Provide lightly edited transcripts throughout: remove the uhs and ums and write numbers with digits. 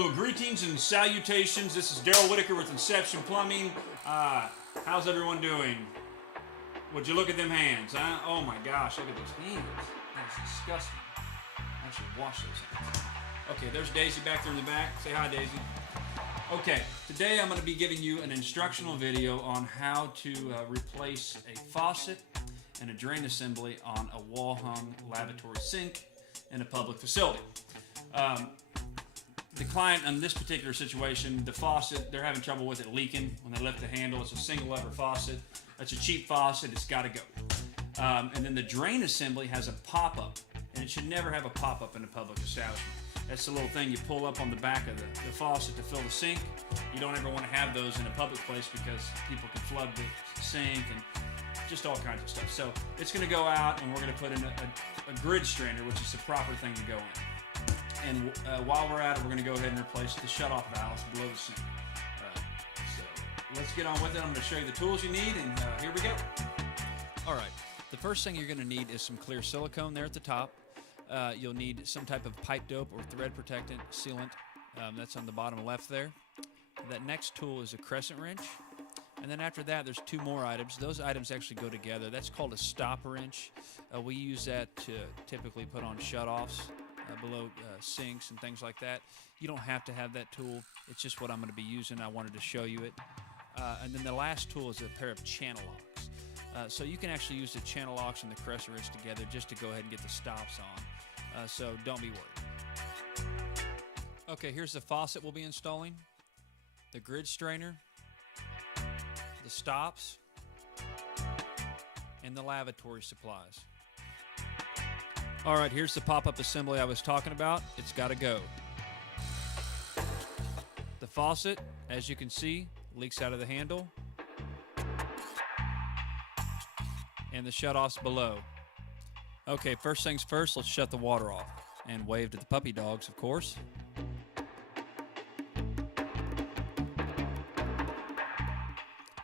So, greetings and salutations. This is Daryl Whitaker with Inception Plumbing. How's everyone doing? Would you look at them hands, huh? Oh my gosh, look at those hands. That's disgusting. I should wash those hands. Okay, there's Daisy back there in the back. Say hi, Daisy. Okay, today I'm going to be giving you an instructional video on how to replace a faucet and a drain assembly on a wall-hung lavatory sink in a public facility. The client in this particular situation, the faucet, they're having trouble with it leaking when they lift the handle. It's a single lever faucet. It's a cheap faucet. It's got to go. And then the drain assembly has a pop-up, and it should never have a pop-up in a public establishment. That's the little thing you pull up on the back of the faucet to fill the sink. You don't ever want to have those in a public place because people can flood the sink and just all kinds of stuff. So it's going to go out, and we're going to put in a grid strainer, which is the proper thing to go in. And while we're at it, we're going to go ahead and replace the shutoff valves below the sink. So let's get on with it. I'm going to show you the tools you need, and here we go. All right. The first thing you're going to need is some clear silicone there at the top. You'll need some type of pipe dope or thread protectant sealant. That's on the bottom left there. That next tool is a crescent wrench. And then after that, there's two more items. Those items actually go together. That's called a stop wrench. We use that to typically put on shutoffs below sinks and things like that. You don't have to have that tool. It's just what I'm going to be using. I wanted to show you it. And then the last tool is a pair of channel locks. So you can actually use the channel locks and the crescent wrench together just to go ahead and get the stops on. So don't be worried. Okay, here's the faucet we'll be installing, the grid strainer, the stops, and the lavatory supplies. All right, here's the pop-up assembly I was talking about. It's got to go. The faucet, as you can see, leaks out of the handle, and the shutoff's below. Okay, first things first, let's shut the water off and wave to the puppy dogs, of course.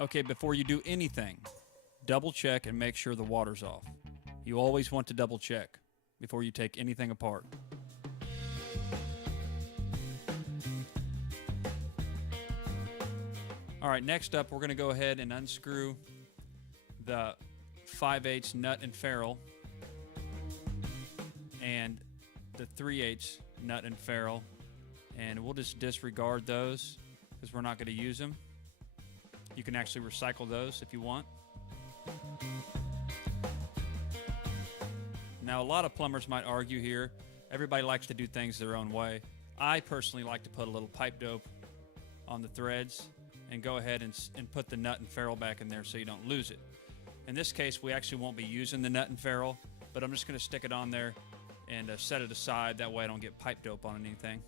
Okay, before you do anything, double check and make sure the water's off. You always want to double check before you take anything apart. All right, next up, we're going to go ahead and unscrew the 5/8 nut and ferrule and the 3/8 nut and ferrule, and we'll just disregard those because we're not going to use them. You can actually recycle those if you want. Now, a lot of plumbers might argue here, everybody likes to do things their own way. I personally like to put a little pipe dope on the threads and go ahead and put the nut and ferrule back in there so you don't lose it. In this case, we actually won't be using the nut and ferrule, but I'm just going to stick it on there and set it aside. That way I don't get pipe dope on anything.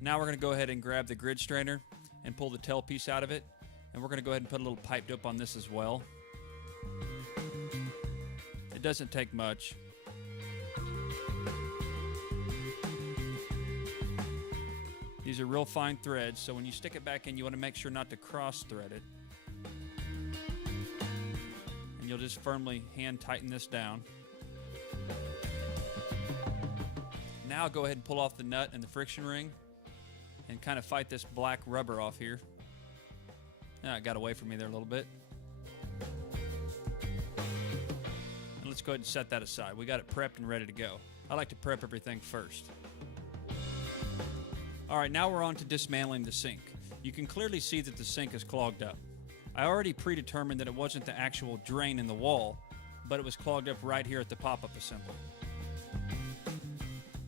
Now we're going to go ahead and grab the grid strainer and pull the tail piece out of it. And we're going to go ahead and put a little pipe dope on this as well. It doesn't take much. These are real fine threads, so when you stick it back in, you want to make sure not to cross thread it. And you'll just firmly hand tighten this down. Now go ahead and pull off the nut and the friction ring and kind of fight this black rubber off here. It got away from me there a little bit. And let's go ahead and set that aside. We got it prepped and ready to go. I like to prep everything first. All right, now we're on to dismantling the sink. You can clearly see that the sink is clogged up. I already predetermined that it wasn't the actual drain in the wall, but it was clogged up right here at the pop-up assembly.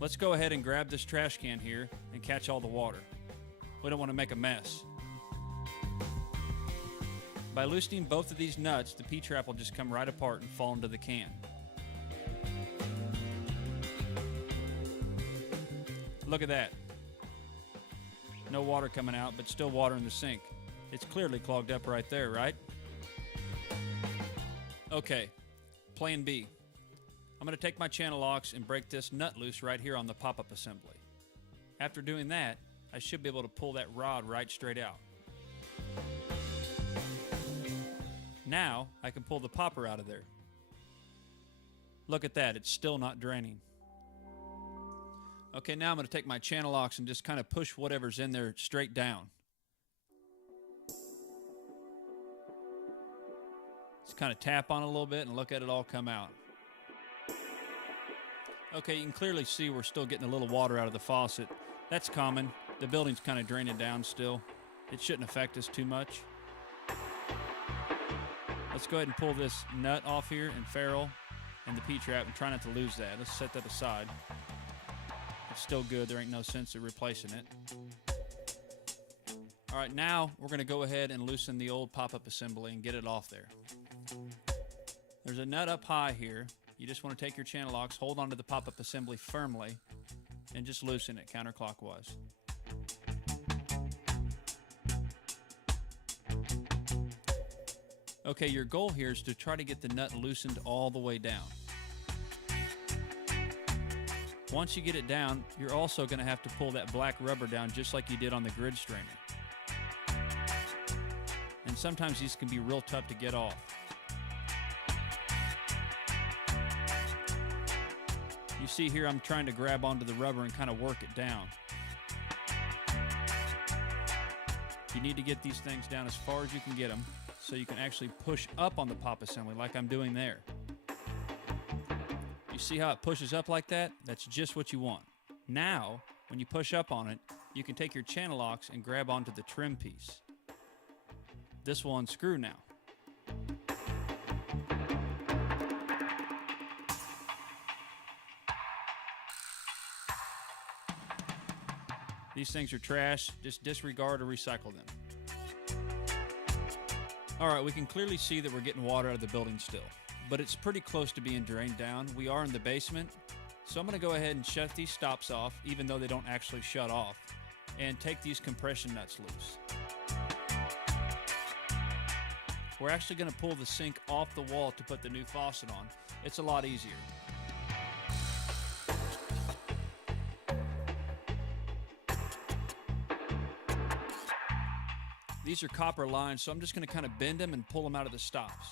Let's go ahead and grab this trash can here and catch all the water. We don't want to make a mess. By loosening both of these nuts, the P-trap will just come right apart and fall into the can. Look at that. No water coming out, but still water in the sink. It's clearly clogged up right there, right? Okay, plan B. I'm going to take my channel locks and break this nut loose right here on the pop-up assembly. After doing that, I should be able to pull that rod right straight out. Now I can pull the popper out of there. Look at that, it's still not draining. Okay, now I'm going to take my channel locks and just kind of push whatever's in there straight down. Just kind of tap on it a little bit and look at it all come out. Okay, you can clearly see we're still getting a little water out of the faucet. That's common. The building's kind of draining down still. It shouldn't affect us too much. Let's go ahead and pull this nut off here and ferrule and the P-trap and try not to lose that. Let's set that aside. It's still good. There ain't no sense of replacing it. All right, now we're going to go ahead and loosen the old pop-up assembly and get it off there. There's a nut up high here. You just want to take your channel locks, hold onto the pop-up assembly firmly, and just loosen it counterclockwise. Okay, your goal here is to try to get the nut loosened all the way down. Once you get it down, you're also going to have to pull that black rubber down just like you did on the grid strainer. And sometimes these can be real tough to get off. You see here I'm trying to grab onto the rubber and kind of work it down. You need to get these things down as far as you can get them so you can actually push up on the pop assembly like I'm doing there. You see how it pushes up like that? That's just what you want. Now, when you push up on it, you can take your channel locks and grab onto the trim piece. This will unscrew now. These things are trash. Just disregard or recycle them. All right, we can clearly see that we're getting water out of the building still, but it's pretty close to being drained down. We are in the basement, so I'm going to go ahead and shut these stops off, even though they don't actually shut off, and take these compression nuts loose. We're actually going to pull the sink off the wall to put the new faucet on. It's a lot easier. These are copper lines, so I'm just going to kind of bend them and pull them out of the stops.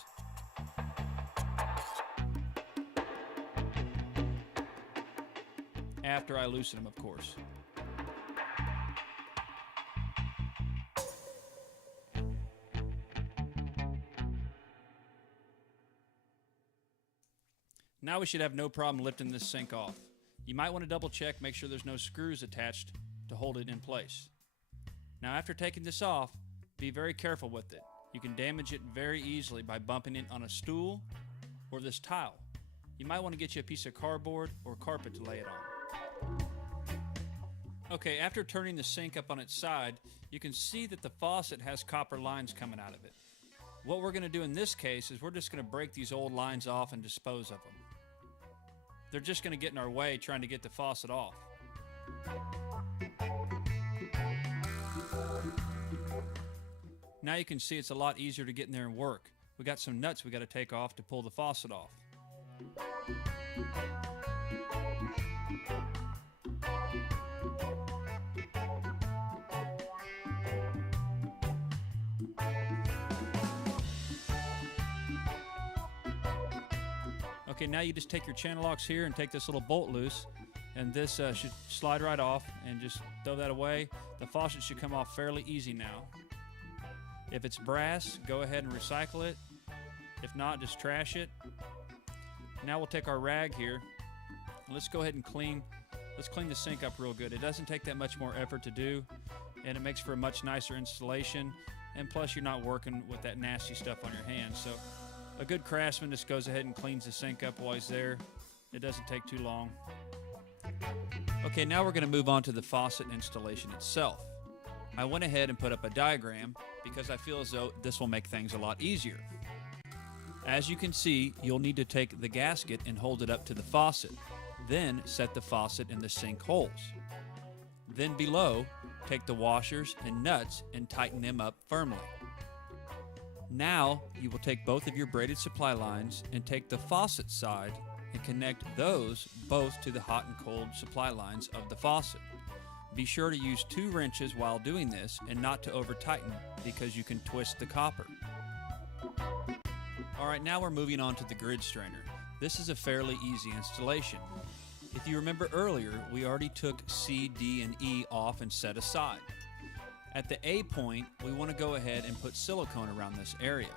After I loosen them, of course. Now we should have no problem lifting this sink off. You might want to double check, make sure there's no screws attached to hold it in place. Now after taking this off, be very careful with it. You can damage it very easily by bumping it on a stool or this tile. You might want to get you a piece of cardboard or carpet to lay it on. Okay, after turning the sink up on its side, you can see that the faucet has copper lines coming out of it. What we're going to do in this case is we're just going to break these old lines off and dispose of them. They're just going to get in our way trying to get the faucet off. Now you can see it's a lot easier to get in there and work. We got some nuts we got to take off to pull the faucet off. Okay, now you just take your channel locks here and take this little bolt loose, and this should slide right off, and just throw that away. The faucet should come off fairly easy now. If it's brass, go ahead and recycle it. If not, just trash it. Now we'll take our rag here. Let's go ahead and clean the sink up real good. It doesn't take that much more effort to do, and it makes for a much nicer installation. And plus, you're not working with that nasty stuff on your hands. So a good craftsman just goes ahead and cleans the sink up while he's there. It doesn't take too long. Okay, now we're going to move on to the faucet installation itself. I went ahead and put up a diagram because I feel as though this will make things a lot easier. As you can see, you'll need to take the gasket and hold it up to the faucet. Then set the faucet in the sink holes. Then below, take the washers and nuts and tighten them up firmly. Now, you will take both of your braided supply lines and take the faucet side and connect those both to the hot and cold supply lines of the faucet. Be sure to use 2 wrenches while doing this and not to over tighten because you can twist the copper. Alright, now we're moving on to the grid strainer. This is a fairly easy installation. If you remember earlier, we already took C, D, and E off and set aside. At the A point, we want to go ahead and put silicone around this area.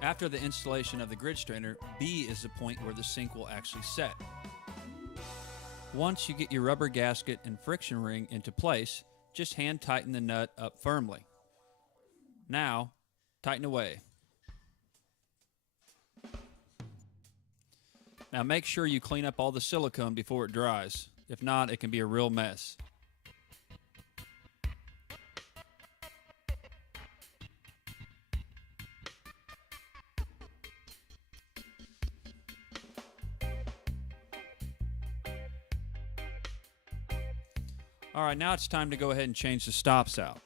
After the installation of the grid strainer, B is the point where the sink will actually set. Once you get your rubber gasket and friction ring into place, just hand tighten the nut up firmly. Now, tighten away. Now make sure you clean up all the silicone before it dries. If not, it can be a real mess. Alright, now it's time to go ahead and change the stops out.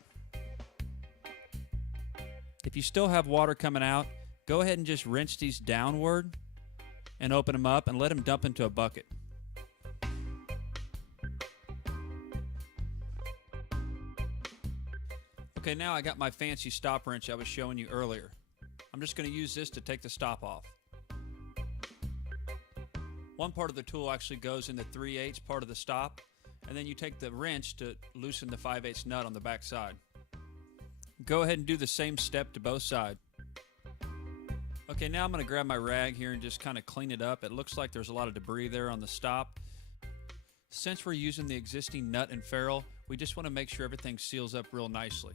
If you still have water coming out, go ahead and just rinse these downward and open them up and let them dump into a bucket. Okay, now I got my fancy stop wrench I was showing you earlier. I'm just going to use this to take the stop off. One part of the tool actually goes in the 3/8 part of the stop, and then you take the wrench to loosen the 5/8 nut on the back side. Go ahead and do the same step to both sides. Okay, now I'm going to grab my rag here and just kind of clean it up. It looks like there's a lot of debris there on the stop. Since we're using the existing nut and ferrule, we just want to make sure everything seals up real nicely.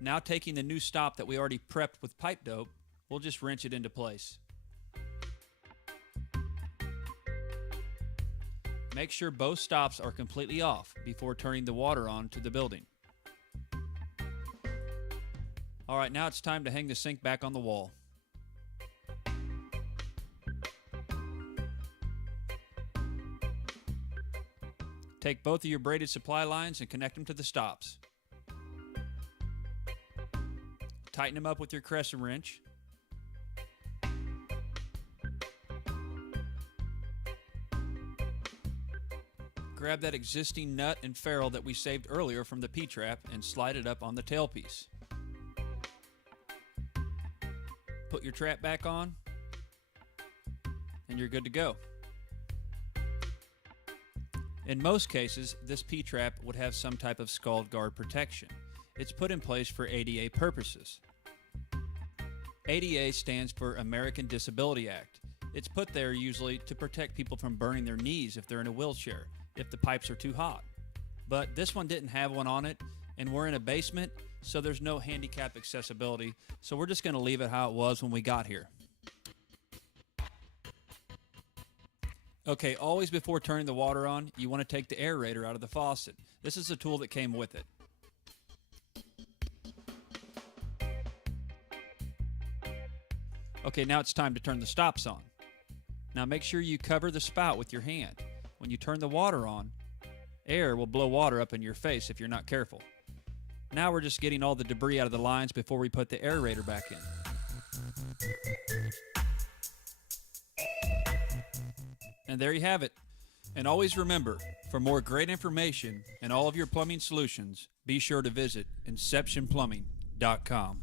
Now taking the new stop that we already prepped with pipe dope, we'll just wrench it into place. Make sure both stops are completely off before turning the water on to the building. Alright, now it's time to hang the sink back on the wall. Take both of your braided supply lines and connect them to the stops. Tighten them up with your crescent wrench. Grab that existing nut and ferrule that we saved earlier from the P-trap and slide it up on the tailpiece. Put your trap back on, and you're good to go. In most cases, this P-trap would have some type of scald guard protection. It's put in place for ADA purposes. ADA stands for American Disability Act. It's put there usually to protect people from burning their knees if they're in a wheelchair, if the pipes are too hot. But this one didn't have one on it, and we're in a basement, so there's no handicap accessibility, so we're just going to leave it how it was when we got here. Okay, always before turning the water on, you want to take the aerator out of the faucet. This is the tool that came with it. Okay, now it's time to turn the stops on. Now make sure you cover the spout with your hand. When you turn the water on, air will blow water up in your face if you're not careful. Now we're just getting all the debris out of the lines before we put the aerator back in. And there you have it. And always remember, for more great information and all of your plumbing solutions, be sure to visit InceptionPlumbing.com.